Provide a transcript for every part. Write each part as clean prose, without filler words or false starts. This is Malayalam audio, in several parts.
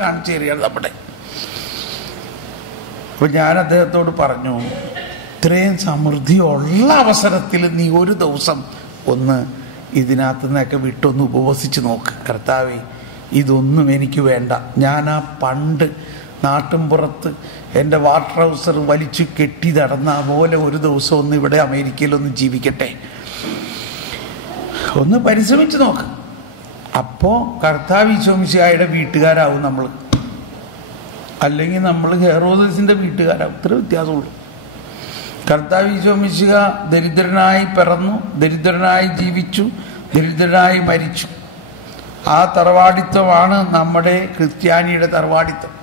കാണിച്ചു തരികയാണ് നമ്മുടെ. അപ്പൊ ഞാൻ അദ്ദേഹത്തോട് പറഞ്ഞു, ഇത്രയും സമൃദ്ധിയുള്ള അവസരത്തിൽ നീ ഒരു ദിവസം ഒന്ന് ഇതിനകത്ത് നിന്നൊക്കെ വിട്ടൊന്ന് ഉപവസിച്ച് നോക്ക്. കർത്താവേ, ഇതൊന്നും എനിക്ക് വേണ്ട. ഞാൻ ആ പണ്ട് നാട്ടിൻപുറത്ത് എൻ്റെ വാട്ടർ ഹൗസർ വലിച്ചു കെട്ടി നടന്ന പോലെ ഒരു ദിവസം ഒന്ന് ഇവിടെ അമേരിക്കയിലൊന്ന് ജീവിക്കട്ടെ, ഒന്ന് പരിശ്രമിച്ച് നോക്ക്. അപ്പോൾ കർത്താവ് ഈശോമിശിഹായുടെ വീട്ടുകാരാവും നമ്മൾ, അല്ലെങ്കിൽ നമ്മൾ ഹെറോദസിൻ്റെ വീട്ടുകാരാവും. ഇത്ര വ്യത്യാസമുള്ളൂ. കർത്താവ് ഈശോമിശിഹ ദരിദ്രനായി പിറന്നു, ദരിദ്രനായി ജീവിച്ചു, ദരിദ്രനായി മരിച്ചു. ആ തറവാടിത്തമാണ് നമ്മുടെ ക്രിസ്ത്യാനിയുടെ തറവാടിത്തം.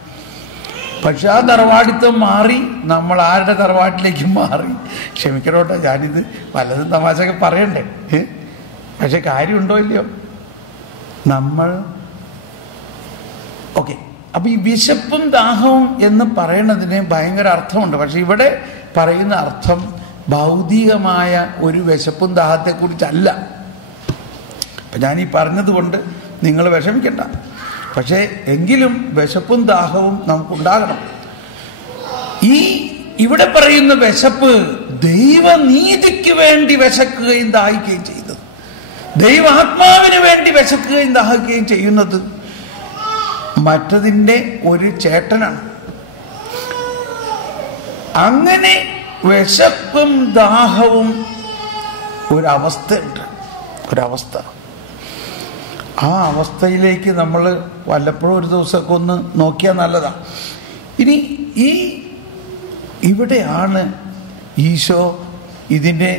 പക്ഷെ ആ തറവാടിത്തം മാറി നമ്മൾ ആരുടെ തറവാട്ടിലേക്ക് മാറി? ക്ഷമിക്കണോട്ടെ, ഞാനിത് പലതും തമാശയൊക്കെ പറയണ്ടേ, പക്ഷെ കാര്യമുണ്ടോ ഇല്ലയോ? നമ്മൾ ഓക്കെ. അപ്പൊ ഈ വിശപ്പും ദാഹവും എന്ന് പറയുന്നതിന് ഭയങ്കര അർത്ഥമുണ്ട്. പക്ഷെ ഇവിടെ പറയുന്ന അർത്ഥം ഭൗതികമായ ഒരു വിശപ്പും ദാഹത്തെക്കുറിച്ചല്ല. അപ്പൊ ഞാൻ ഈ പറഞ്ഞത് കൊണ്ട് നിങ്ങൾ വിഷമിക്കണ്ട. പക്ഷേ എങ്കിലും വിശപ്പും ദാഹവും നമുക്കുണ്ടാകണം. ഈ ഇവിടെ പറയുന്ന വിശപ്പ് ദൈവനീതിക്ക് വേണ്ടി വിശക്കുകയും ദാഹിക്കുകയും ചെയ്യുന്നത്, ദൈവാത്മാവിന് വേണ്ടി വിശക്കുകയും ദാഹിക്കുകയും ചെയ്യുന്നത് മറ്റതിൻ്റെ ഒരു ചേട്ടനാണ്. അങ്ങനെ വിശപ്പും ദാഹവും ഒരവസ്ഥയുണ്ട്, ഒരവസ്ഥ. ആ അവസ്ഥയിലേക്ക് നമ്മൾ വല്ലപ്പോഴും ഒരു ദിവസമൊക്കെ ഒന്ന് നോക്കിയാൽ നല്ലതാണ്. ഇനി ഇവിടെയാണ് ഈശോ ഇതിനെ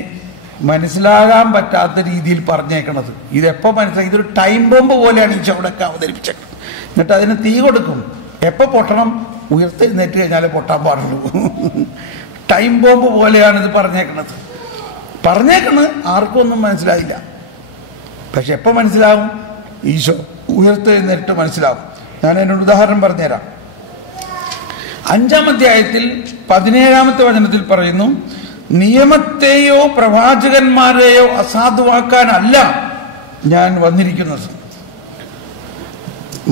മനസ്സിലാകാൻ പറ്റാത്ത രീതിയിൽ പറഞ്ഞേക്കണത്. ഇതെപ്പോൾ മനസ്സിലാക്കി? ഇതൊരു ടൈം ബോംബ് പോലെയാണ് ഈശോ അവിടെയൊക്കെ അവതരിപ്പിച്ചേക്കുന്നത്. എന്നിട്ട് അതിന് തീ കൊടുക്കും. എപ്പോൾ പൊട്ടണം? ഉയർത്തെഴുന്നേറ്റ് കഴിഞ്ഞാലേ പൊട്ടാൻ പാടുള്ളൂ. ടൈം ബോംബ് പോലെയാണ് ഇത് പറഞ്ഞേക്കണത്. ആർക്കും ഒന്നും മനസ്സിലായില്ല. പക്ഷെ എപ്പോൾ മനസ്സിലാവും? ഈശോ ഉയർത്തെഴുന്നേറ്റ് മനസ്സിലാവും. ഞാൻ എന്നോട് ഉദാഹരണം പറഞ്ഞുതരാം. 5-ാം അധ്യായത്തിൽ 17-ാമത്തെ വചനത്തിൽ പറയുന്നു, നിയമത്തെയോ പ്രവാചകന്മാരെയോ അസാധുവാക്കാനല്ല ഞാൻ വന്നിരിക്കുന്നത്.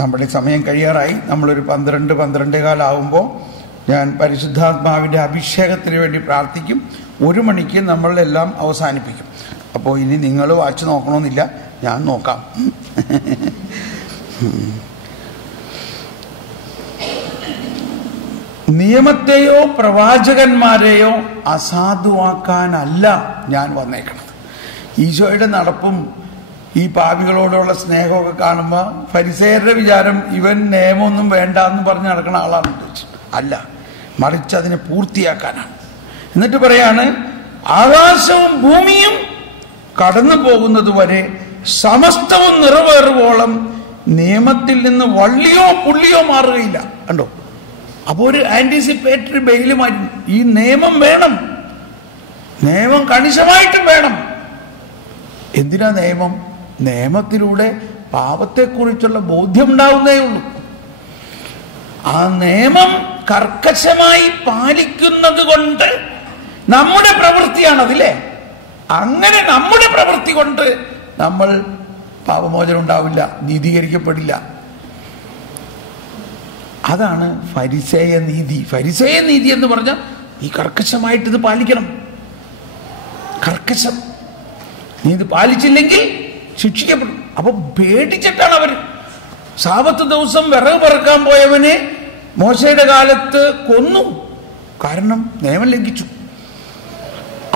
നമ്മുടെ സമയം കഴിയാറായി. നമ്മളൊരു 12-12:15 ആവുമ്പോൾ ഞാൻ പരിശുദ്ധാത്മാവിൻ്റെ അഭിഷേകത്തിന് വേണ്ടി പ്രാർത്ഥിക്കും. 1 മണിക്ക് നമ്മളെല്ലാം അവസാനിപ്പിക്കും. അപ്പോൾ ഇനി നിങ്ങൾ വാച്ച് നോക്കണമെന്നില്ല, ഞാൻ നോക്കാം. നിയമത്തെയോ പ്രവാചകന്മാരെയോ അസാധുവാക്കാനല്ല ഞാൻ വന്നേക്കണത്. ഈശോയുടെ നടപ്പും ഈ പാപികളോടുള്ള സ്നേഹമൊക്കെ കാണുമ്പോൾ ഫരിസേയരുടെ വിചാരം ഇവൻ നിയമമൊന്നും വേണ്ട എന്ന് പറഞ്ഞ് നടക്കുന്ന ആളാണ്. അല്ല, മറിച്ച് അതിനെ പൂർത്തിയാക്കാനാണ്. എന്നിട്ട് പറയാണ്, ആകാശവും ഭൂമിയും കടന്നു പോകുന്നത് വരെ സമസ്തവും നിറവേറുവോളം നിയമത്തിൽ നിന്ന് വള്ളിയോ പുള്ളിയോ മാറുകയില്ല. കണ്ടോ? അപ്പോൾ ഒരു ആന്റിസിപ്പേറ്ററി ബെയിലുമായി ഈ നിയമം വേണം, നിയമം കണിശമായിട്ടും വേണം. എന്തിനാ നിയമം? നിയമത്തിലൂടെ പാപത്തെക്കുറിച്ചുള്ള ബോധ്യം ഉണ്ടാവുന്നേ ഉള്ളൂ. ആ നിയമം കർക്കശമായി പാലിക്കുന്നത് കൊണ്ട് നമ്മുടെ പ്രവൃത്തിയാണതില്ലേ. അങ്ങനെ നമ്മുടെ പ്രവൃത്തി കൊണ്ട് നമ്മൾ പാപമോചനം ഉണ്ടാവില്ല, നീതീകരിക്കപ്പെടില്ല. അതാണ് ഫരിസേയ നീതി. ഫരിസേയ നീതി എന്ന് പറഞ്ഞാൽ ഈ കർക്കശമായിട്ട് ഇത് പാലിക്കണം. കർക്കശം. നീ ഇത് പാലിച്ചില്ലെങ്കിൽ ശിക്ഷിക്കപ്പെടും. അപ്പൊ പേടിച്ചിട്ടാണ് അവർ. സാബത്ത് ദിവസം വിറക് പറക്കാൻ പോയവനെ മോശയുടെ കാലത്ത് കൊന്നു. കാരണം നിയമം ലംഘിച്ചു.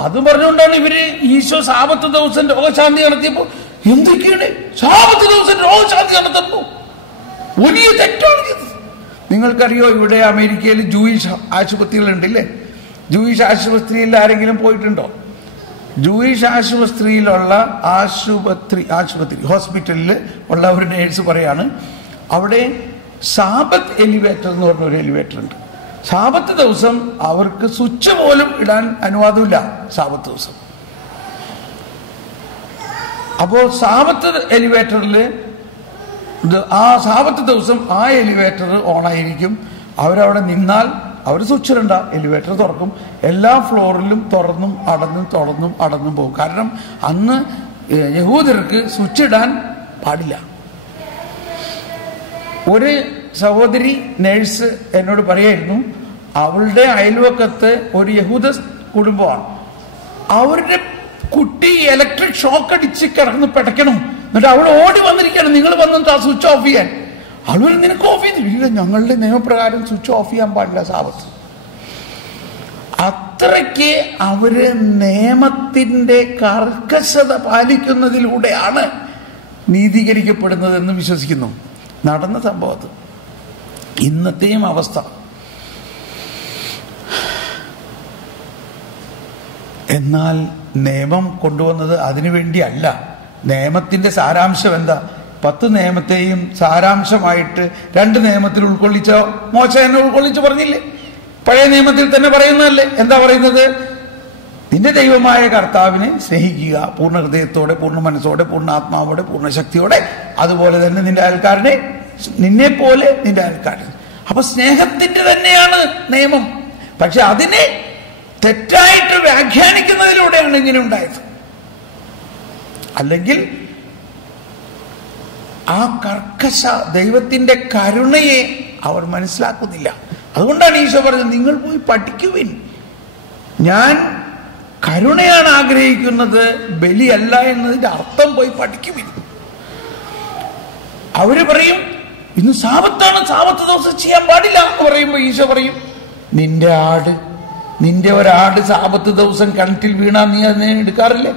അത് പറഞ്ഞുകൊണ്ടാണ് ഇവര് ഈശോ സാബത്ത് ദിവസം രോഗശാന്തി നടത്തിയപ്പോ എന്തൊക്കെയാണ് സാബത്ത് ദിവസം രോഗശാന്തി നടത്തുന്നു? വലിയ തെറ്റാണ് ചെയ്തത്. നിങ്ങൾക്കറിയോ, ഇവിടെ അമേരിക്കയിൽ ജൂയിഷ് ആശുപത്രികളുണ്ടല്ലേ? ജൂയിഷ് ആശുപത്രിയിൽ ആരെങ്കിലും പോയിട്ടുണ്ടോ? ജൂയിഷ് ആശുപത്രിയിലുള്ള ഹോസ്പിറ്റലിൽ ഉള്ള ഒരു നേഴ്സ് പറയാണ്, അവിടെ സാബത്ത് എലിവേറ്റർ എന്ന് പറഞ്ഞൊരു എലിവേറ്റർ ഉണ്ട്. സാബത്ത് ദിവസം അവർക്ക് സ്വിച്ച് പോലും ഇടാൻ അനുവാദമില്ല. സാബത്ത് ദിവസം. അപ്പോൾ സാബത്ത് എലിവേറ്ററിൽ ആ സാബത്ത് ദിവസം ആ എലിവേറ്റർ ഓണായിരിക്കും. അവരവിടെ നിന്നാൽ അവർ സ്വിച്ച് ഇടണ്ട, എലിവേറ്റർ തുറക്കും. എല്ലാ ഫ്ലോറിലും തുറന്നും അടന്നും പോകും. കാരണം അന്ന് യഹൂദർക്ക് സ്വിച്ച് ഇടാൻ പാടില്ല. ഒരു സഹോദരി നേഴ്സ് എന്നോട് പറയായിരുന്നു, അവളുടെ അയൽവക്കത്ത് ഒരു യഹൂദ കുടുംബമാണ്. അവരുടെ കുട്ടി ഇലക്ട്രിക് ഷോക്ക് അടിച്ച് കിടന്ന് പിടയ്ക്കണം. എന്നിട്ട് അവൾ ഓടി വന്നിരിക്കണം, നിങ്ങൾ വന്നിട്ട് ആ സ്വിച്ച് ഓഫ് ചെയ്യാൻ. അവൾ നിനക്ക് ഓഫ് ചെയ്തില്ല, ഞങ്ങളുടെ നിയമപ്രകാരം സ്വിച്ച് ഓഫ് ചെയ്യാൻ പാടില്ല സാബത്ത്. അത്രയ്ക്ക് അവര് നിയമത്തിന്റെ കർക്കശത പാലിക്കുന്നതിലൂടെയാണ് നീതീകരിക്കപ്പെടുന്നതെന്ന് വിശ്വസിക്കുന്നു. നടന്ന സംഭവത്ത് ഇന്നത്തെയും അവസ്ഥ. എന്നാൽ നിയമം കൊണ്ടുവന്നത് അതിനുവേണ്ടിയല്ല. നിയമത്തിന്റെ സാരാംശം എന്താ? 10 നിയമത്തെയും സാരാംശമായിട്ട് 2 നിയമത്തിൽ ഉൾക്കൊള്ളിച്ചോ? മോശ എന്നെ ഉൾക്കൊള്ളിച്ച് പറഞ്ഞില്ലേ? പഴയ നിയമത്തിൽ തന്നെ പറയുന്നതല്ലേ? എന്താ പറയുന്നത്? നിന്റെ ദൈവമായ കർത്താവിനെ സ്നേഹിക്കുക, പൂർണ്ണ ഹൃദയത്തോടെ, പൂർണ്ണ മനസ്സോടെ, പൂർണ്ണ ആത്മാവോടെ, പൂർണ്ണ ശക്തിയോടെ. അതുപോലെ തന്നെ നിന്റെ അയൽക്കാരനെ, നിന്നെ പോലെ നിന്റെ അയൽക്കാരൻ. അപ്പൊ സ്നേഹത്തിന്റെ തന്നെയാണ് നിയമം. പക്ഷെ അതിനെ തെറ്റായിട്ട് വ്യാഖ്യാനിക്കുന്നതിലൂടെയാണ് ഇങ്ങനെ ഉണ്ടായത്. അല്ലെങ്കിൽ ആ കർക്കശ ദൈവത്തിന്റെ കരുണയെ അവർ മനസ്സിലാക്കുന്നില്ല. അതുകൊണ്ടാണ് ഈശോ പറഞ്ഞത്, നിങ്ങൾ പോയി പഠിക്കുവിൻ, ഞാൻ കരുണയാണ് ആഗ്രഹിക്കുന്നത്, ബലിയല്ല എന്നതിന്റെ അർത്ഥം പോയി പഠിക്കുവിൻ. അവര് പറയും ഇന്ന് സാബത്താണ്, സാബത്ത് ദിവസം ചെയ്യാൻ പാടില്ല എന്ന് പറയുമ്പോൾ ഈശോ പറയും, നിന്റെ ഒരാട് സാബത്ത് ദിവസം കിണറ്റിൽ വീണാ നീ അതിനെ എടുക്കാറില്ലേ?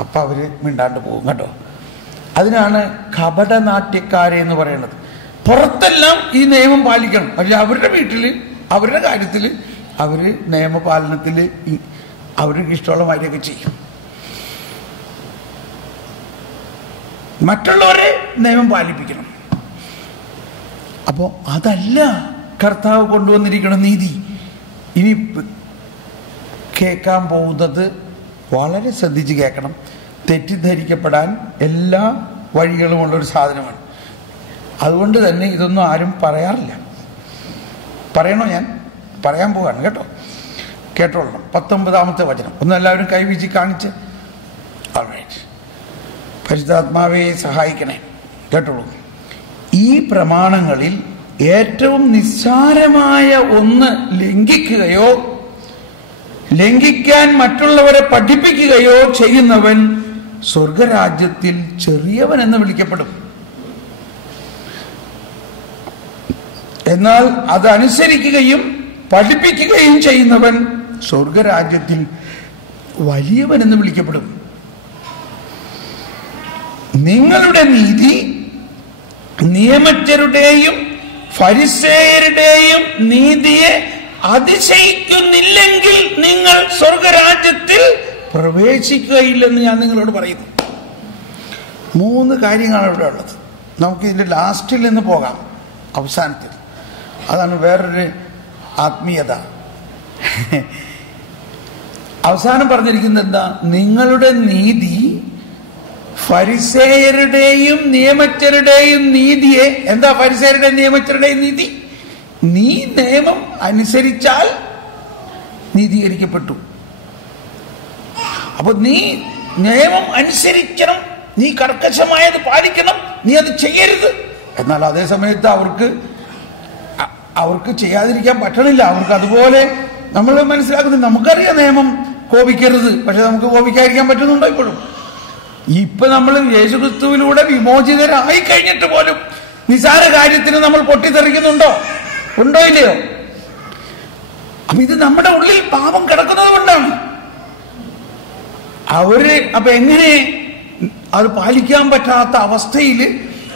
അപ്പൊ അവര് മിണ്ടാണ്ട് പോകും കേട്ടോ. അതിനാണ് കപടനാട്യക്കാരെ എന്ന് പറയുന്നത്. പുറത്തെല്ലാം ഈ നിയമം പാലിക്കണം, പക്ഷെ അവരുടെ വീട്ടില്, അവരുടെ കാര്യത്തില് അവര് നിയമപാലനത്തില് അവർക്ക് ഇഷ്ടമുള്ള കാര്യമൊക്കെ ചെയ്യും. മറ്റുള്ളവരെ നിയമം പാലിപ്പിക്കണം. അപ്പോ അതല്ല കർത്താവ് കൊണ്ടുവന്നിരിക്കണം നീതി. ഇനി കേൾക്കാൻ പോകുന്നത് വളരെ ശ്രദ്ധിച്ച് കേൾക്കണം. തെറ്റിദ്ധരിക്കപ്പെടാൻ എല്ലാ വഴികളുമുള്ളൊരു സാധനമാണ്. അതുകൊണ്ട് തന്നെ ഇതൊന്നും ആരും പറയാറില്ല. പറയണോ? ഞാൻ പറയാൻ പോവാണ് കേട്ടോ, കേട്ടോളണം. 19-ാമത്തെ വചനം ഒന്ന് എല്ലാവരും കൈവീശി കാണിച്ച്. ഓൾറൈറ്റ്. പരിശുദ്ധാത്മാവെ സഹായിക്കണേ, കേട്ടോളൂ. ഈ പ്രമാണങ്ങളിൽ ഏറ്റവും നിസ്സാരമായ ഒന്ന് ലംഘിക്കുകയോ ലംഘിക്കാൻ മറ്റുള്ളവരെ പഠിപ്പിക്കുകയോ ചെയ്യുന്നവൻ സ്വർഗരാജ്യത്തിൽ ചെറിയവൻ എന്ന് വിളിക്കപ്പെടും. എന്നാൽ അതനുസരിക്കുകയും പഠിപ്പിക്കുകയും ചെയ്യുന്നവൻ സ്വർഗരാജ്യത്തിൽ വലിയവൻ എന്ന് വിളിക്കപ്പെടും. നിങ്ങളുടെ നീതി നിയമജ്ഞരുടെയും ഫരിസേയരുടെയും നീതിയെ അതിശയിക്കുന്നില്ലെങ്കിൽ നിങ്ങൾ സ്വർഗരാജ്യത്തിൽ പ്രവേശിക്കുകയില്ലെന്ന് ഞാൻ നിങ്ങളോട് പറയുന്നു. 3 കാര്യങ്ങളാണ് ഇവിടെ ഉള്ളത്. നമുക്ക് ഇതിന്റെ ലാസ്റ്റിൽ നിന്ന് പോകാം, അവസാനത്തിൽ. അതാണ് വേറൊരു ആത്മീയത. അവസാനം പറഞ്ഞിരിക്കുന്നത് എന്താ? നിങ്ങളുടെ നീതി ഫരിസേയരുടെയും നിയമജ്ഞരുടെയും നീതിയെ. എന്താ ഫരിസേയരുടെയും നിയമജ്ഞരുടെയും നീതി? നീ നിയമം അനുസരിച്ചാൽ നീതീകരിക്കപ്പെട്ടു. അപ്പൊ നീ നിയമം അനുസരിക്കണം, നീ കർക്കശമായത് പാലിക്കണം, നീ അത് ചെയ്യരുത്. എന്നാൽ അതേ സമയത്ത് അവർക്ക് ചെയ്യാതിരിക്കാൻ പറ്റണില്ല. അവർക്ക് അതുപോലെ നമ്മൾ മനസ്സിലാക്കുന്നത്, നമുക്കറിയാം നിയമം കോപിക്കരുത്, പക്ഷെ നമുക്ക് കോപിക്കാതിരിക്കാൻ പറ്റുന്നുണ്ടോ? ഇപ്പോഴും ഇപ്പൊ നമ്മൾ യേശുക്രിസ്തുവിലൂടെ വിമോചിതരായി കഴിഞ്ഞിട്ട് പോലും നിസാര കാര്യത്തിന് നമ്മൾ പൊട്ടിത്തെറിക്കുന്നുണ്ടോ? ഉണ്ടോ ഇല്ലയോ? അപ്പൊ ഇത് നമ്മുടെ ഉള്ളിൽ പാപം കിടക്കുന്നത് കൊണ്ടാണ്. അപ്പൊ എങ്ങനെ അത് പാലിക്കാൻ പറ്റാത്ത അവസ്ഥയിൽ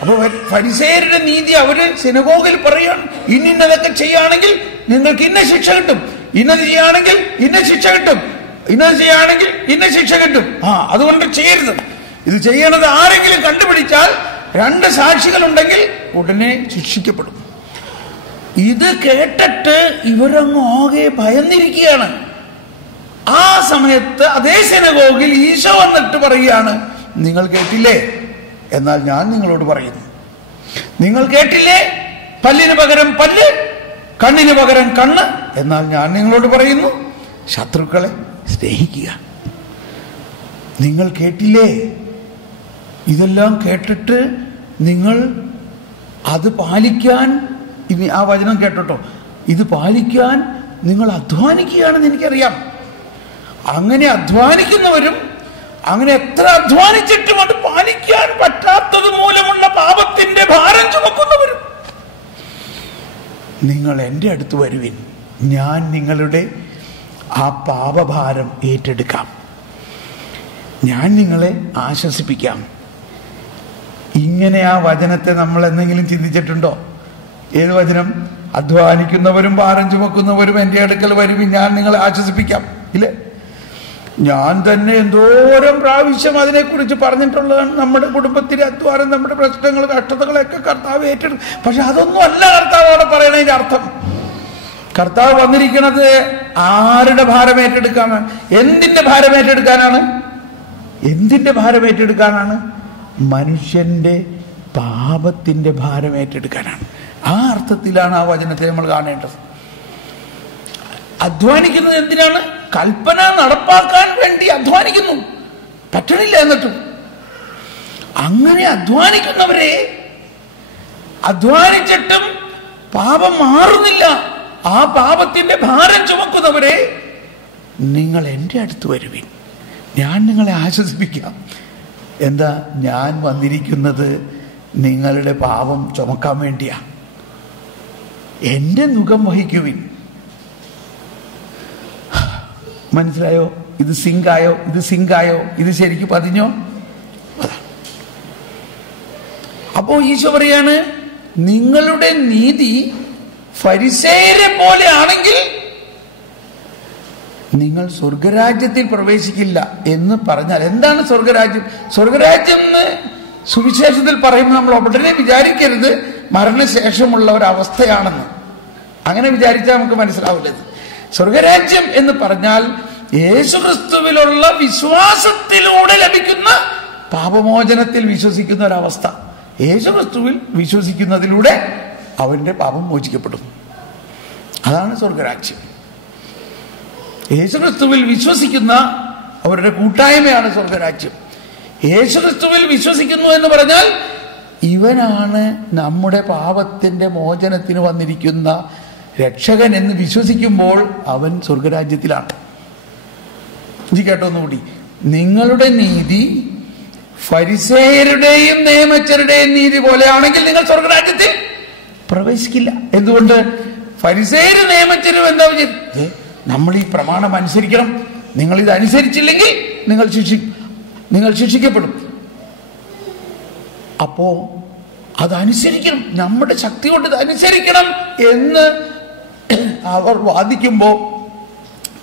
അപ്പൊ ഫരിസേയരുടെ നീതി അവര് സിനഗോഗിൽ പറയാണ്, ഇന്നതൊക്കെ ചെയ്യുകയാണെങ്കിൽ നിങ്ങൾക്ക് ഇന്ന ശിക്ഷ കിട്ടും, ഇന്നത് ചെയ്യുകയാണെങ്കിൽ ഇന്ന ശിക്ഷ കിട്ടും, ഇന്നത് ചെയ്യുകയാണെങ്കിൽ ഇന്ന ശിക്ഷ കിട്ടും. അതുകൊണ്ട് ചെയ്യരുത്. ഇത് ചെയ്യണത് ആരെങ്കിലും കണ്ടുപിടിച്ചാൽ 2 സാക്ഷികളുണ്ടെങ്കിൽ ഉടനെ ശിക്ഷിക്കപ്പെടും. ഇത് കേട്ടിട്ട് ഇവരങ്ങ് ആകെ ഭയന്നിരിക്കുകയാണ്. ആ സമയത്ത് അതേ സിനഗോഗിൽ ഈശോ വന്നിട്ട് പറയുകയാണ്, നിങ്ങൾ കേട്ടില്ലേ? എന്നാൽ ഞാൻ നിങ്ങളോട് പറയുന്നു, നിങ്ങൾ കേട്ടില്ലേ? പല്ലിന് പകരം പല്ല്, കണ്ണിന് പകരം കണ്ണ്. എന്നാൽ ഞാൻ നിങ്ങളോട് പറയുന്നു, ശത്രുക്കളെ സ്നേഹിക്കുക. നിങ്ങൾ കേട്ടില്ലേ? ഇതെല്ലാം കേട്ടിട്ട് നിങ്ങൾ അത് പാലിക്കാൻ, ഇനി ആ വചനം കേട്ടോ, ഇത് പാലിക്കാൻ നിങ്ങൾ അധ്വാനിക്കുകയാണെന്ന് എനിക്കറിയാം. അങ്ങനെ അധ്വാനിക്കുന്നവരും അങ്ങനെ എത്ര അധ്വാനിച്ചിട്ടും അത് പാലിക്കാൻ പറ്റാത്തത് മൂലമുള്ള പാപത്തിന്റെ ഭാരം ചുമക്കുന്നവരും നിങ്ങൾ എൻ്റെ അടുത്ത് വരുവിൻ, ഞാൻ നിങ്ങളുടെ ആ പാപഭാരം ഏറ്റെടുക്കാം, ഞാൻ നിങ്ങളെ ആശ്വസിപ്പിക്കാം. ഇങ്ങനെ ആ വചനത്തെ നമ്മൾ എന്തെങ്കിലും ചിന്തിച്ചിട്ടുണ്ടോ? ഏത് വചനം? അധ്വാനിക്കുന്നവരും ഭാരം ചുമക്കുന്നവരും എൻ്റെ അടുക്കൽ വരുവിൻ, ഞാൻ നിങ്ങളെ ആശ്വസിപ്പിക്കാം. ഇല്ലേ? ഞാൻ തന്നെ എന്തോരം പ്രാവശ്യം അതിനെക്കുറിച്ച് പറഞ്ഞിട്ടുള്ളതാണ്. നമ്മുടെ കുടുംബത്തിലെ അധ്വാനം, നമ്മുടെ പ്രശ്നങ്ങൾ, കഷ്ടതകളൊക്കെ കർത്താവ് ഏറ്റെടുക്കും. പക്ഷെ അതൊന്നും അല്ല കർത്താവ് അവിടെ പറയണതിന്റെ അർത്ഥം. കർത്താവ് വന്നിരിക്കുന്നത് ആരുടെ ഭാരം ഏറ്റെടുക്കാനാണ്? എന്തിന്റെ ഭാരം ഏറ്റെടുക്കാനാണ്? എന്തിന്റെ ഭാരം ഏറ്റെടുക്കാനാണ്? മനുഷ്യന്റെ പാപത്തിന്റെ ഭാരം ഏറ്റെടുക്കാനാണ്. ആ അർത്ഥത്തിലാണ് ആ വചനത്തെ നമ്മൾ കാണേണ്ടത്. അധ്വാനിക്കുന്നത് എന്തിനാണ്? കൽപ്പന നടപ്പാക്കാൻ വേണ്ടി അധ്വാനിക്കുന്നു, പറ്റണില്ല എന്നിട്ടും. അങ്ങനെ അധ്വാനിക്കുന്നവരെ, അധ്വാനിച്ചിട്ടും പാപം മാറുന്നില്ല, ആ പാപത്തിന്റെ ഭാരം ചുമക്കുന്നവരെ നിങ്ങൾ എൻ്റെ അടുത്ത് വരുവിൻ, ഞാൻ നിങ്ങളെ ആശ്വസിപ്പിക്കാം. എന്താ? ഞാൻ വന്നിരിക്കുന്നത് നിങ്ങളുടെ പാപം ചുമക്കാൻ വേണ്ടിയാ. എൻ്റെ നുകം വഹിക്കുവിൻ. മനസ്സിലായോ? ഇത് സിങ്കായോ? ഇത് സിങ്കായോ? ഇത് ശരിക്കും പതിഞ്ഞോ? അപ്പോ ഈശോ പറയാണ്, നിങ്ങളുടെ നീതി ഫരിസേയരെ പോലെ ആണെങ്കിൽ നിങ്ങൾ സ്വർഗരാജ്യത്തിൽ പ്രവേശിക്കില്ല എന്ന് പറഞ്ഞാൽ എന്താണ് സ്വർഗരാജ്യം? സ്വർഗരാജ്യം എന്ന് സുവിശേഷത്തിൽ പറയുമ്പോൾ നമ്മൾ ഉടനെ വിചാരിക്കരുത് മരണശേഷമുള്ള ഒരവസ്ഥയാണെന്ന്. അങ്ങനെ വിചാരിച്ചാൽ നമുക്ക് മനസ്സിലാവില്ലത്. സ്വർഗരാജ്യം എന്ന് പറഞ്ഞാൽ യേശുക്രിസ്തുവിലുള്ള വിശ്വാസത്തിലൂടെ ലഭിക്കുന്ന പാപമോചനത്തിൽ വിശ്വസിക്കുന്ന ഒരവസ്ഥ. യേശുക്രിസ്തുവിൽ വിശ്വസിക്കുന്നതിലൂടെ അവന്റെ പാപം മോചിക്കപ്പെടും. അതാണ് സ്വർഗരാജ്യം. യേശുക്രിസ്തുവിൽ വിശ്വസിക്കുന്ന അവരുടെ കൂട്ടായ്മയാണ് സ്വർഗരാജ്യം. യേശുക്രിസ്തുവിൽ വിശ്വസിക്കുന്നു എന്ന് പറഞ്ഞാൽ ഇവനാണ് നമ്മുടെ പാപത്തിന്റെ മോചനത്തിന് വന്നിരിക്കുന്ന രക്ഷകൻ എന്ന് വിശ്വസിക്കുമ്പോൾ അവൻ സ്വർഗരാജ്യത്തിലാണ്. ഇത് കേട്ടോന്നുകൂടി, നിങ്ങളുടെ നീതി ഫരിസേയരുടെയും നിയമജ്ഞരുടെയും നീതി പോലെയാണെങ്കിൽ നിങ്ങൾ സ്വർഗരാജ്യത്തിൽ പ്രവേശിക്കില്ല. എന്തുകൊണ്ട്? ഫരിസേയരും നിയമജ്ഞരും എന്താ വിചാരിച്ചത്? നമ്മൾ ഈ പ്രമാണം അനുസരിക്കണം, നിങ്ങൾ ഇത് അനുസരിച്ചില്ലെങ്കിൽ നിങ്ങൾ ശിക്ഷിക്കപ്പെടും. അപ്പോ അതനുസരിക്കണം, നമ്മുടെ ശക്തി കൊണ്ട് ഇത് അനുസരിക്കണം എന്ന് അവർ വാദിക്കുമ്പോൾ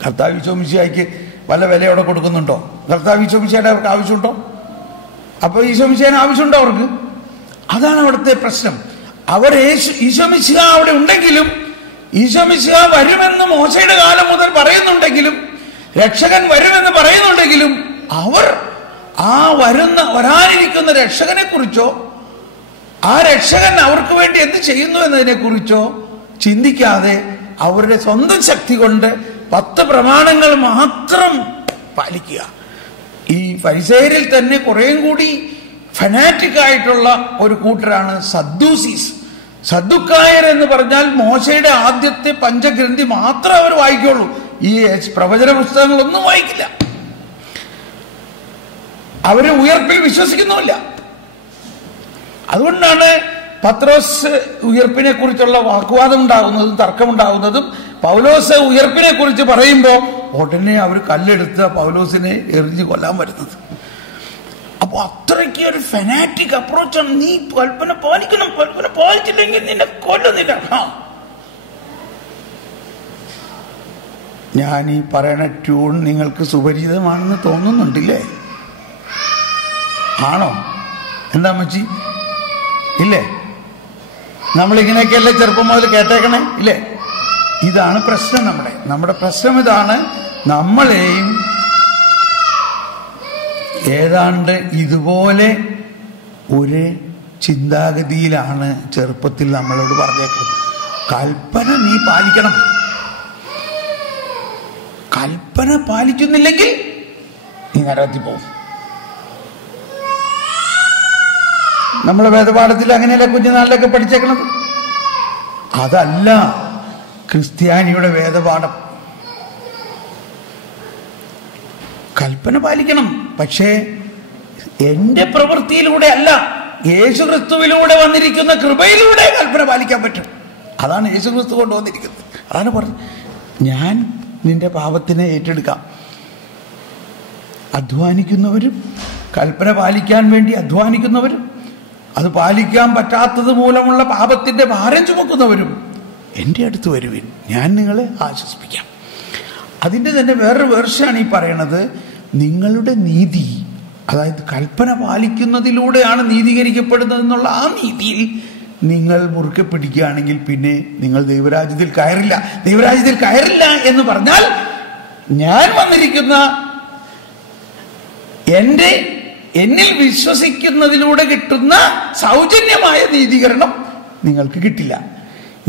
കർത്താവ് ഈശോ മിശിഹായ്ക്ക് വല്ല വില അവിടെ കൊടുക്കുന്നുണ്ടോ? കർത്താവ് ഈശോ മിശിഹായുടെ അവർക്ക് ആവശ്യമുണ്ടോ? അപ്പൊ ഈശോ മിശിഹാന് ആവശ്യമുണ്ടോ അവർക്ക്? അതാണ് അവിടുത്തെ പ്രശ്നം. അവർ ഈശോ മിശിഹ അവിടെ ഉണ്ടെങ്കിലും, ഈശോ മിശിഹ വരുമെന്ന് മോശയുടെ കാലം മുതൽ പറയുന്നുണ്ടെങ്കിലും, രക്ഷകൻ വരുമെന്ന് പറയുന്നുണ്ടെങ്കിലും, അവർ ആ വരാനിരിക്കുന്ന രക്ഷകനെ കുറിച്ചോ ആ രക്ഷകൻ അവർക്ക് വേണ്ടി എന്ത് ചെയ്യുന്നു എന്നതിനെ കുറിച്ചോ ചിന്തിക്കാതെ അവരുടെ സ്വന്തം ശക്തി കൊണ്ട് 10 പ്രമാണങ്ങൾ മാത്രം പാലിക്കുക. ഈ ഫരിസേയരിൽ തന്നെ കുറേയും കൂടി ഫനാറ്റിക് ആയിട്ടുള്ള ഒരു കൂട്ടരാണ് സദ്ദൂസീസ്. സദ്ദുക്കായർ എന്ന് പറഞ്ഞാൽ മോശയുടെ ആദ്യത്തെ പഞ്ചഗ്രന്ഥി മാത്രമേ അവർ വായിക്കുള്ളൂ. ഈ പ്രവചന പുസ്തകങ്ങളൊന്നും വായിക്കില്ല. അവര് ഉയർപ്പിൽ വിശ്വസിക്കുന്നുമില്ല. അതുകൊണ്ടാണ് പത്രോസ് ഉയർപ്പിനെ കുറിച്ചുള്ള വാഗ്വാദം ഉണ്ടാകുന്നതും തർക്കമുണ്ടാകുന്നതും. പൗലോസ് ഉയർപ്പിനെ കുറിച്ച് പറയുമ്പോൾ ഉടനെ അവർ കല്ലെടുത്ത് പൗലോസിനെ എറിഞ്ഞ് കൊല്ലാൻ വരുന്നത്. അപ്പൊ അത്രയ്ക്ക് ഒരു ഫെനാറ്റിക് അപ്രോച്ചാണ്. നീ കൽപ്പന പാലിക്കണം, കൽപ്പന പാലിച്ചില്ലെങ്കിൽ നിന്നെ കൊല്ലുന്നില്ല. ഞാൻ ഈ പറയണ ട്യൂൺ നിങ്ങൾക്ക് സുപരിചിതമാണെന്ന് തോന്നുന്നുണ്ടില്ലേ? ആണോ? എന്താ മച്ചി? ഇല്ലേ? നമ്മളിങ്ങനെയൊക്കെയല്ലേ ചെറുപ്പം മുതൽ കേട്ടേക്കണേ, ഇല്ലേ? ഇതാണ് പ്രശ്നം. നമ്മുടെ പ്രശ്നം ഇതാണ്. നമ്മളെയും ഏതാണ്ട് ഇതുപോലെ ഒരു ചിന്താഗതിയിലാണ് ചെറുപ്പത്തിൽ നമ്മളോട് പറഞ്ഞേക്കുന്നത്. കൽപ്പന നീ പാലിക്കണം, കൽപ്പന പാലിക്കുന്നില്ലെങ്കിൽ നീ നരകത്തിൽ പോകും. നമ്മളെ വേദപാഠത്തിൽ അങ്ങനെയല്ല കുഞ്ഞുനാളിലൊക്കെ പഠിച്ചേക്കണം. അതല്ല ക്രിസ്ത്യാനിയുടെ വേദപാഠം. കൽപ്പന പാലിക്കണം, പക്ഷേ എന്റെ പ്രവൃത്തിയിലൂടെ അല്ല, യേശു ക്രിസ്തുവിലൂടെ വന്നിരിക്കുന്ന കൃപയിലൂടെ കൽപ്പന പാലിക്കാൻ പറ്റും. അതാണ് യേശു ക്രിസ്തു കൊണ്ടുവന്നിരിക്കുന്നത്. അതാണ് പറഞ്ഞത്, ഞാൻ നിന്റെ പാപത്തിനെ ഏറ്റെടുക്കാം. അധ്വാനിക്കുന്നവരും കൽപ്പന പാലിക്കാൻ വേണ്ടി അധ്വാനിക്കുന്നവരും അത് പാലിക്കാൻ പറ്റാത്തത് മൂലമുള്ള പാപത്തിന്റെ ഭാരം ചുമക്കുന്നവരും എൻ്റെ അടുത്ത് വരുവിൻ, ഞാൻ നിങ്ങളെ ആശ്വസിപ്പിക്കാം. അതിൻ്റെ തന്നെ വേറൊരു വേർഷനാണ് ഈ പറയണത്. നിങ്ങളുടെ നീതി, അതായത് കൽപ്പന പാലിക്കുന്നതിലൂടെയാണ് നീതീകരിക്കപ്പെടുന്നത് എന്നുള്ള ആ നീതിയിൽ നിങ്ങൾ മുറുക്കെ പിടിക്കുകയാണെങ്കിൽ പിന്നെ നിങ്ങൾ ദൈവരാജ്യത്തിൽ കയറില്ല. ദൈവരാജ്യത്തിൽ കയറില്ല എന്ന് പറഞ്ഞാൽ ഞാൻ വന്നിരിക്കുന്ന എന്നിൽ വിശ്വസിക്കുന്നതിലൂടെ കിട്ടുന്ന സൗജന്യമായ നീതീകരണം നിങ്ങൾക്ക് കിട്ടില്ല.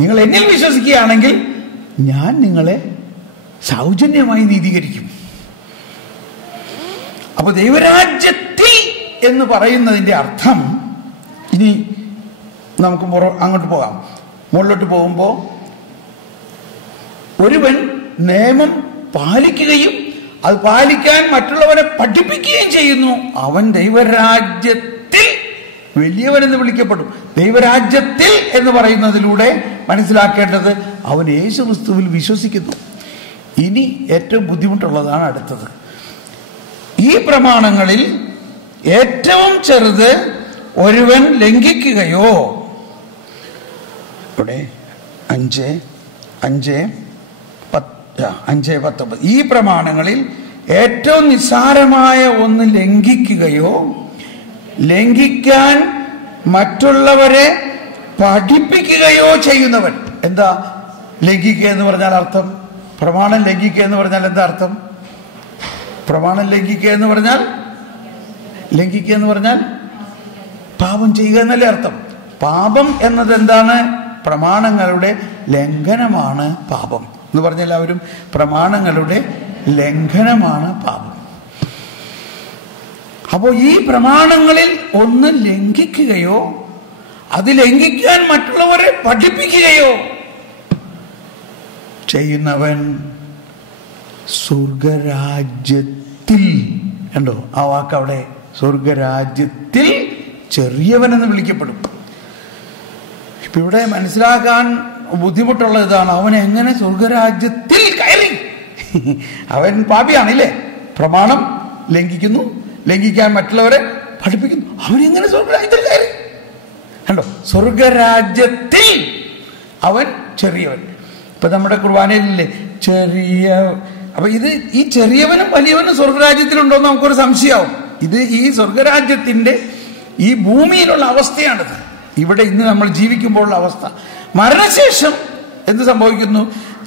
നിങ്ങൾ എന്നിൽ വിശ്വസിക്കുകയാണെങ്കിൽ ഞാൻ നിങ്ങളെ സൗജന്യമായി നീതീകരിക്കും. അപ്പൊ ദൈവരാജ്യത്തിൽ എന്ന് പറയുന്നതിന്റെ അർത്ഥം, ഇനി നമുക്ക് അങ്ങോട്ട് പോകാം. മുകളിലോട്ട് പോകുമ്പോൾ ഒരുവൻ നിയമം പാലിക്കുകയും അത് പാലിക്കാൻ മറ്റുള്ളവരെ പഠിപ്പിക്കുകയും ചെയ്യുന്നു, അവൻ ദൈവരാജ്യത്തിൽ വലിയവനെന്ന് വിളിക്കപ്പെടും. ദൈവരാജ്യത്തിൽ എന്ന് പറയുന്നതിലൂടെ മനസ്സിലാക്കേണ്ടത് അവൻ യേശു ക്രിസ്തുവിൽ വിശ്വസിക്കുന്നു. ഇനി ഏറ്റവും ബുദ്ധിമുട്ടുള്ളതാണ് അടുത്തത്. ഈ പ്രമാണങ്ങളിൽ ഏറ്റവും ചെറുത് ഒരുവൻ ലംഘിക്കുകയോ, ഇവിടെ 5:19, ഈ പ്രമാണങ്ങളിൽ ഏറ്റവും നിസ്സാരമായ ഒന്ന് ലംഘിക്കുകയോ ലംഘിക്കാൻ മറ്റുള്ളവരെ പഠിപ്പിക്കുകയോ ചെയ്യുന്നവൻ. എന്താ ലംഘിക്കുക എന്ന് പറഞ്ഞാൽ അർത്ഥം? പ്രമാണം ലംഘിക്കുക എന്ന് പറഞ്ഞാൽ എന്താ അർത്ഥം? പ്രമാണം ലംഘിക്കുക എന്ന് പറഞ്ഞാൽ പാപം ചെയ്യുക എന്നല്ലേ അർത്ഥം. പാപം എന്നത് എന്താണ്? പ്രമാണങ്ങളുടെ ലംഘനമാണ് പാപം എന്ന് പറഞ്ഞ എല്ലാവരും, പ്രമാണങ്ങളുടെ ലംഘനമാണ് പാപം. അപ്പോൾ ഈ പ്രമാണങ്ങളിൽ ഒന്ന് ലംഘിക്കുകയോ അത് ലംഘിക്കാൻ മറ്റുള്ളവരെ പഠിപ്പിക്കുകയോ ചെയ്യുന്നവൻ സ്വർഗരാജ്യത്തിൽ, കണ്ടോ ആ വാക്ക് അവിടെ, സ്വർഗരാജ്യത്തിൽ ചെറിയവനെന്ന് വിളിക്കപ്പെടും. ഇപ്പൊ ഇവിടെ മനസ്സിലാക്കാൻ ബുദ്ധിമുട്ടുള്ള ഇതാണ്, അവൻ എങ്ങനെ സ്വർഗരാജ്യത്തിൽ കയറി? അവൻ പാപിയാണില്ലേ, പ്രമാണം ലംഘിക്കുന്നു, ലംഘിക്കാൻ മറ്റുള്ളവരെ പഠിപ്പിക്കുന്നു, അവൻ എങ്ങനെ സ്വർഗരാജ്യത്തിൽ കയറി? കണ്ടോ, സ്വർഗരാജ്യത്തിൽ അവൻ ചെറിയവൻ. ഇപ്പൊ നമ്മുടെ കുർബാനയിലില്ലേ ചെറിയ, അപ്പൊ ഇത് ഈ ചെറിയവനും വലിയവനും സ്വർഗരാജ്യത്തിലുണ്ടോന്ന് നമുക്കൊരു സംശയമാവും. ഇത് ഈ സ്വർഗരാജ്യത്തിന്റെ ഈ ഭൂമിയിലുള്ള അവസ്ഥയാണിത്. ഇവിടെ ഇന്ന് നമ്മൾ ജീവിക്കുമ്പോഴുള്ള അവസ്ഥ. മരണശേഷം എന്ത് സംഭവിക്കുന്നു?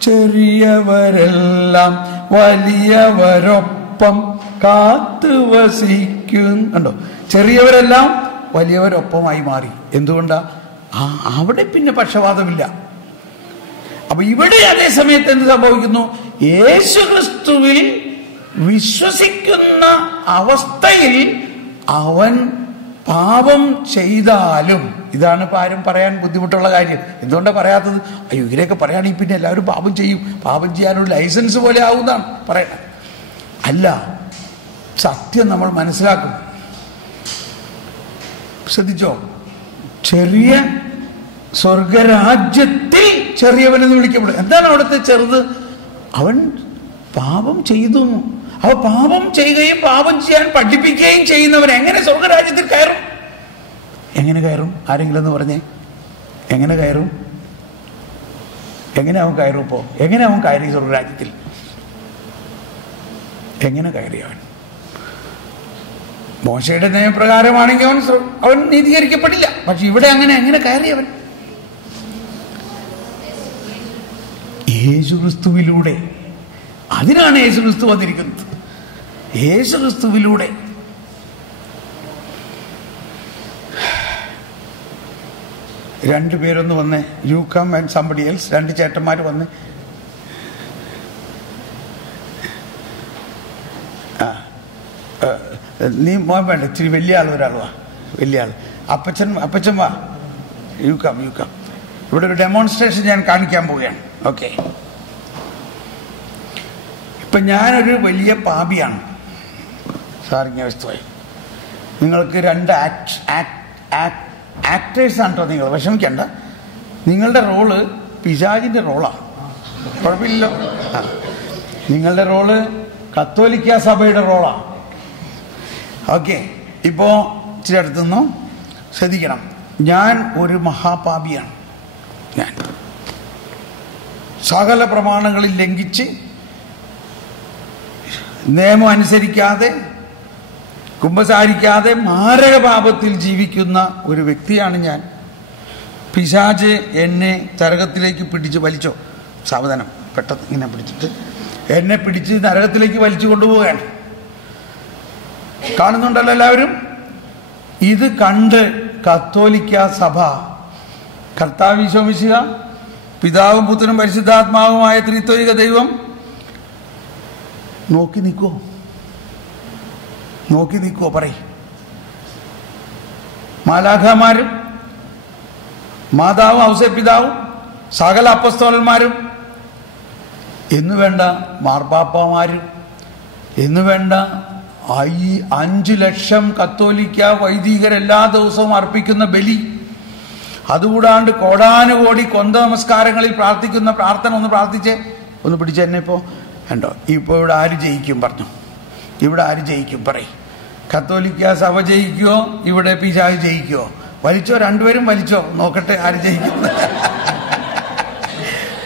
ചെറിയവരെല്ലാം വലിയവരൊപ്പം കാത്തുവസിക്കും. കണ്ടോ, ചെറിയവരെല്ലാം വലിയവരൊപ്പമായി മാറി. എന്തുകൊണ്ടാ? അവിടെ പിന്നെ പക്ഷപാതമില്ല. അപ്പൊ ഇവിടെ അതേ സമയത്ത് എന്ത് സംഭവിക്കുന്നു? യേശു ക്രിസ്തുവിൽ വിശ്വസിക്കുന്ന അവസ്ഥയിൽ അവൻ പാപം ചെയ്താലും, ഇതാണ് ആരും പറയാൻ ബുദ്ധിമുട്ടുള്ള കാര്യം. എന്തുകൊണ്ടാണ് പറയാത്തത്? അയ്യോ ഇവരെയൊക്കെ പറയുകയാണെങ്കിൽ പിന്നെ എല്ലാവരും പാപം ചെയ്യും, പാപം ചെയ്യാനൊരു ലൈസൻസ് പോലെ ആവുന്നതാണ് പറയണ. അല്ല, സത്യം നമ്മൾ മനസ്സിലാക്കും. ശ്രദ്ധിച്ചോ, ചെറിയ സ്വർഗരാജ്യത്തിൽ ചെറിയവനെന്ന് വിളിക്കപ്പെടും. എന്താണ് അവിടുത്തെ ചെറുത്? അവൻ പാപം ചെയ്തു. അവ പാപം ചെയ്യുകയും പാപം ചെയ്യാൻ പഠിപ്പിക്കുകയും ചെയ്യുന്നവൻ എങ്ങനെ സ്വർഗരാജ്യത്തിൽ കയറും? എങ്ങനെ കയറും? ആരെങ്കിലും എന്ന് പറഞ്ഞേ, എങ്ങനെ കയറും? എങ്ങനെ അവൻ കയറും? ഇപ്പോ എങ്ങനെ അവൻ കയറി സ്വർഗരാജ്യത്തിൽ? എങ്ങനെ കയറി അവൻ? മോശയുടെ നിയമപ്രകാരമാണെങ്കിൽ അവൻ നീതീകരിക്കപ്പെടില്ല. പക്ഷെ ഇവിടെ എങ്ങനെ കയറി അവൻ? യേശുക്രിസ്തുവിലൂടെ. അതിനാണ് യേശുക്രിസ്തു വന്നിരിക്കുന്നത്. യേശുക്രിസ്തുവിലൂടെ. രണ്ടുപേരൊന്ന് വന്ന്, you come and somebody else, രണ്ട് ചേട്ടന്മാർ വന്ന്, നീ മോൻ വേണ്ട, ഇച്ചിരി വലിയ ആൾ, ഒരാൾ വാ, വലിയ ആൾ. അപ്പച്ചൻ വാ, യു കം. ഇവിടെ ഒരു ഡെമോൺസ്ട്രേഷൻ ഞാൻ കാണിക്കാൻ പോവുകയാണ്. ഓക്കെ, ഇപ്പൊ ഞാനൊരു വലിയ പാപിയാണ് സാറിങ്ങനെ വസ്തുവായി. നിങ്ങൾക്ക് 2 ആക്ടേഴ്സാണ് കേട്ടോ. നിങ്ങൾ വിഷമിക്കണ്ട, നിങ്ങളുടെ റോള് പിശാചിന്റെ റോളാണ്, കുഴപ്പമില്ലല്ലോ. നിങ്ങളുടെ റോള് കത്തോലിക്ക സഭയുടെ റോളാണ്. ഓക്കെ, ഇപ്പോ ഇച്ചിരി അടുത്തുനിന്നു ശ്രദ്ധിക്കണം. ഞാൻ ഒരു മഹാപാപിയാണ്. ഞാൻ സകല പ്രമാണങ്ങളിൽ ലംഘിച്ച് നിയമം അനുസരിക്കാതെ കുമ്പസാരിക്കാതെ മാരക പാപത്തിൽ ജീവിക്കുന്ന ഒരു വ്യക്തിയാണ് ഞാൻ. പിശാച് എന്നെ നരകത്തിലേക്ക് പിടിച്ച് വലിച്ചോ, സാവധാനം, പെട്ടെന്ന് ഇങ്ങനെ പിടിച്ചിട്ട് എന്നെ പിടിച്ച് നരകത്തിലേക്ക് വലിച്ചു കൊണ്ടുപോവുകയാണ്. കാണുന്നുണ്ടല്ലോ എല്ലാവരും. ഇത് കണ്ട് കത്തോലിക്ക സഭ, കർത്താവ് ഈശോ മിശിഹ, പിതാവും പുത്രനും പരിശുദ്ധാത്മാവുമായ ത്രിത്വൈക ദൈവം നോക്കി നിൽക്കുവോ പറയും. മാലാഖമാരും മാതാവും ഔസേപ്പിതാവും സകല അപ്പസ്തോലന്മാരും എന്നു വേണ്ട മാർപ്പാപ്പമാരും എന്നു വേണ്ട 5 ലക്ഷം കത്തോലിക്ക വൈദികരെല്ലാ ദിവസവും അർപ്പിക്കുന്ന ബലി, അതുകൂടാണ്ട് കോടാനുകോടി കൊന്ത നമസ്കാരങ്ങളിൽ പ്രാർത്ഥിക്കുന്ന പ്രാർത്ഥന ഒന്ന് പിടിച്ച് എന്നെ ഇപ്പോ കണ്ടോ. ഇപ്പൊ ഇവിടെ ആര് ജയിക്കും പറഞ്ഞു? ഇവിടെ ആര് ജയിക്കും പറയും? കത്തോലിക്ക സഭ ജയിക്കുവോ? ഇവിടെ പിശാച് ജയിക്കുവോ? വലിച്ചോ, രണ്ടുപേരും വലിച്ചോ, നോക്കട്ടെ ആര് ജയിക്കുന്നു.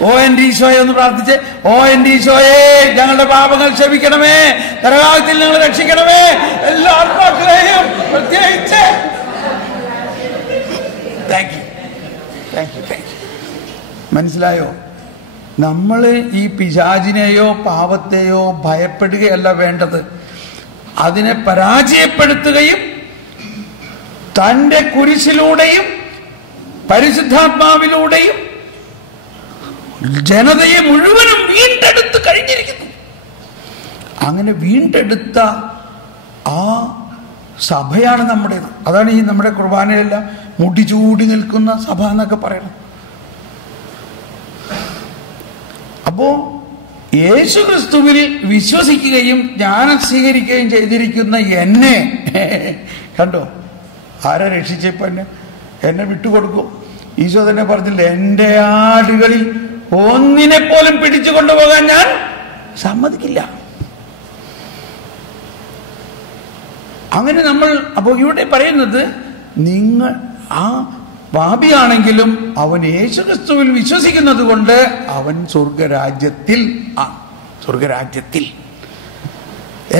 ഓ എന്റെ ഈശോയെ ഒന്ന് പ്രാർത്ഥിച്ചേ. ഓ എന്റെ ഈശോയെ, ഞങ്ങളുടെ പാപങ്ങൾ ക്ഷമിക്കണമേ, നരകാഗ്നിയിൽ ഞങ്ങൾ രക്ഷിക്കണമേ, എല്ലാ ആത്മാക്കളെയും പ്രത്യേകിച്ച്. Thank you. മനസ്സിലായോ? നമ്മൾ ഈ പിശാചിനെയോ പാപത്തെയോ ഭയപ്പെടുകയല്ല വേണ്ടത്, അതിനെ പരാജയപ്പെടുത്തുകയും തന്റെ കുരിശിലൂടെയും പരിശുദ്ധാത്മാവിലൂടെയും ജനതയെ മുഴുവനും വീണ്ടെടുത്ത് കഴിഞ്ഞിരിക്കുന്നു. അങ്ങനെ വീണ്ടെടുത്ത ആ സഭയാണ് നമ്മുടേത്. അതാണ് ഈ നമ്മുടെ കുർബാനയിലെല്ലാം മുടിചൂടി നിൽക്കുന്ന സഭ എന്നൊക്കെ പറയുന്നത്. അപ്പോ യേശു ക്രിസ്തുവിൽ വിശ്വസിക്കുകയും ജ്ഞാനം സ്വീകരിക്കുകയും ചെയ്തിരിക്കുന്ന എന്നെ കണ്ടോ, ആരാ രക്ഷിച്ചപ്പോ എന്നെ വിട്ടുകൊടുക്കും? ഈശോ തന്നെ പറഞ്ഞില്ല, എന്റെ ആടുകളിൽ ഒന്നിനെ പോലും പിടിച്ചു കൊണ്ടുപോകാൻ ഞാൻ സമ്മതിക്കില്ല. അങ്ങനെ നമ്മൾ അപ്പോ ഇവിടെ പറയുന്നത്, നിങ്ങൾ ആ പാപിയാണെങ്കിലും അവൻ യേശു ക്രിസ്തുവിൽ വിശ്വസിക്കുന്നത് കൊണ്ട് അവൻ സ്വർഗരാജ്യത്തിൽ.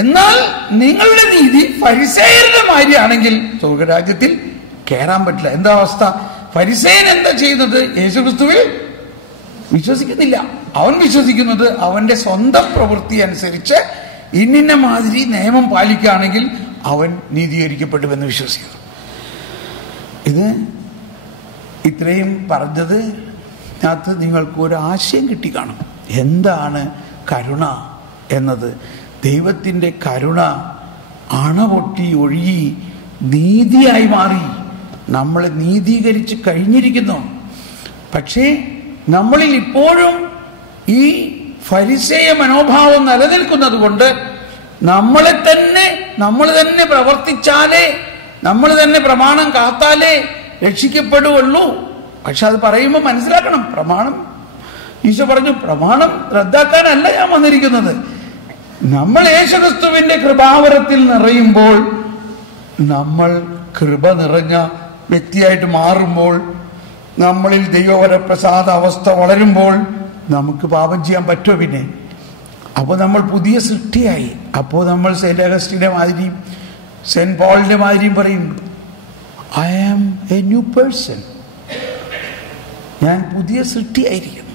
എന്നാൽ നിങ്ങളുടെ നീതി ഫരിസേയരുടെ മാതിരിയാണെങ്കിൽ സ്വർഗരാജ്യത്തിൽ കയറാൻ പറ്റില്ല. എന്താ അവസ്ഥ? ഫരിസേയൻ എന്താ ചെയ്യുന്നത്? യേശു ക്രിസ്തുവിൽ വിശ്വസിക്കുന്നില്ല. അവൻ വിശ്വസിക്കുന്നത് അവന്റെ സ്വന്തം പ്രവൃത്തി അനുസരിച്ച് ഇന്നിന്ന മാതിരി നിയമം പാലിക്കുകയാണെങ്കിൽ അവൻ നീതീകരിക്കപ്പെട്ടുവെന്ന് വിശ്വസിക്കുന്നു. ഇത് ഇത്രയും പറഞ്ഞത് അതിനകത്ത് നിങ്ങൾക്ക് ഒരു ആശയം കിട്ടിക്കാണും. എന്താണ് കരുണ എന്നത്? ദൈവത്തിൻ്റെ കരുണ അണപൊട്ടി ഒഴുകി നീതിയായി മാറി നമ്മളെ നീതീകരിച്ച് കഴിഞ്ഞിരിക്കുന്നു. പക്ഷേ നമ്മളിൽ ഇപ്പോഴും ഈ ഫരിസേയ മനോഭാവം നിലനിൽക്കുന്നത് കൊണ്ട് നമ്മൾ തന്നെ പ്രവർത്തിച്ചാലേ, നമ്മൾ തന്നെ പ്രമാണം കാത്താലേ രക്ഷിക്കപ്പെടുകയുള്ളൂ. പക്ഷെ അത് പറയുമ്പോൾ മനസ്സിലാക്കണം, പ്രമാണം, ഈശോ പറഞ്ഞു, പ്രമാണം റദ്ദാക്കാനല്ല ഞാൻ വന്നിരിക്കുന്നത്. നമ്മൾ യേശുക്രിസ്തുവിന്റെ കൃപാവരത്തിൽ നിറയുമ്പോൾ, നമ്മൾ കൃപ നിറഞ്ഞ വ്യക്തിയായിട്ട് മാറുമ്പോൾ, നമ്മളിൽ ദൈവവരപ്രസാദ അവസ്ഥ വളരുമ്പോൾ നമുക്ക് പാപം ചെയ്യാൻ പറ്റുമോ? പിന്നെ അപ്പോൾ നമ്മൾ പുതിയ സൃഷ്ടിയായി. അപ്പോൾ നമ്മൾ സെന്റ് അഗസ്റ്റിന്റെ മാതിരിയും സെന്റ് പോളിന്റെ മാതിരിയും പറയും, I am a new person, ഞാൻ പുതിയ സൃഷ്ടിയായിരിക്കുന്നു.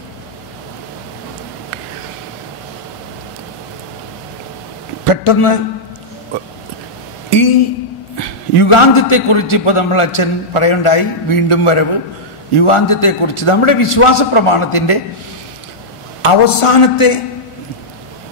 പെട്ടെന്ന് ഈ യുഗാന്ത്യത്തെക്കുറിച്ച് ഇപ്പോൾ നമ്മൾ അച്ഛൻ പറയുണ്ടായി, വീണ്ടും വരവ്, യുഗാന്ത്യത്തെക്കുറിച്ച് നമ്മുടെ വിശ്വാസ പ്രമാണത്തിൻ്റെ അവസാനത്തെ